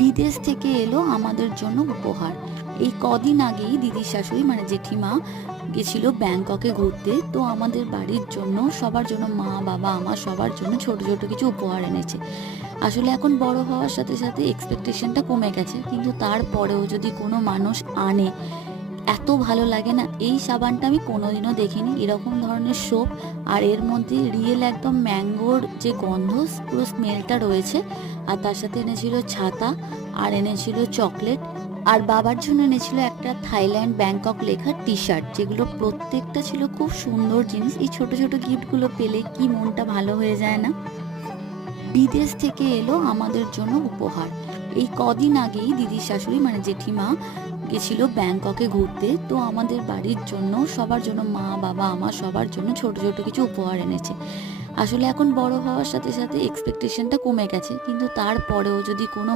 বিদেশ থেকে এলো আমাদের জন্য উপহার। এই কদিন আগেই দিদির শাশুড়ি মানে জেঠিমা গেছিল ব্যাংককে ঘুরতে। তো আমাদের বাড়ির জন্য সবার জন্য মা বাবা আমার সবার জন্য ছোট ছোট কিছু উপহার এনেছে। আসলে এখন বড় হওয়ার সাথে সাথে এক্সপেকটেশনটা কমে গেছে, কিন্তু তারপরেও যদি কোনো মানুষ আনে এত ভালো লাগে না। এই সাবানটা আমি কোনোদিনও দেখিনি এরকম ধরনের সোপ, আর এর মধ্যে রিয়েল একদম ম্যাঙ্গোর যে গন্ধ পুরো স্মেলটা রয়েছে। আর তার সাথে এনেছিল ছাতা, আর এনেছিল চকলেট, আর বাবার জন্য এনেছিল একটা থাইল্যান্ড ব্যাংকক লেখা টি শার্ট, যেগুলো প্রত্যেকটা ছিল খুব সুন্দর জিনিস। এই ছোট ছোট গিফটগুলো পেলে কি মনটা ভালো হয়ে যায় না। বিদেশ থেকে এলো আমাদের জন্য উপহার। এই কদিন আগেই দিদির শাশুড়ি মানে জেঠিমা গেছিল ব্যাংককে ঘুরতে। তো আমাদের বাড়ির জন্য সবার জন্য মা বাবা আমার সবার জন্য ছোট ছোট কিছু উপহার এনেছে। আসলে এখন বড় হওয়ার সাথে সাথে এক্সপেকটেশনটা কমে গেছে, কিন্তু তারপরেও যদি কোনো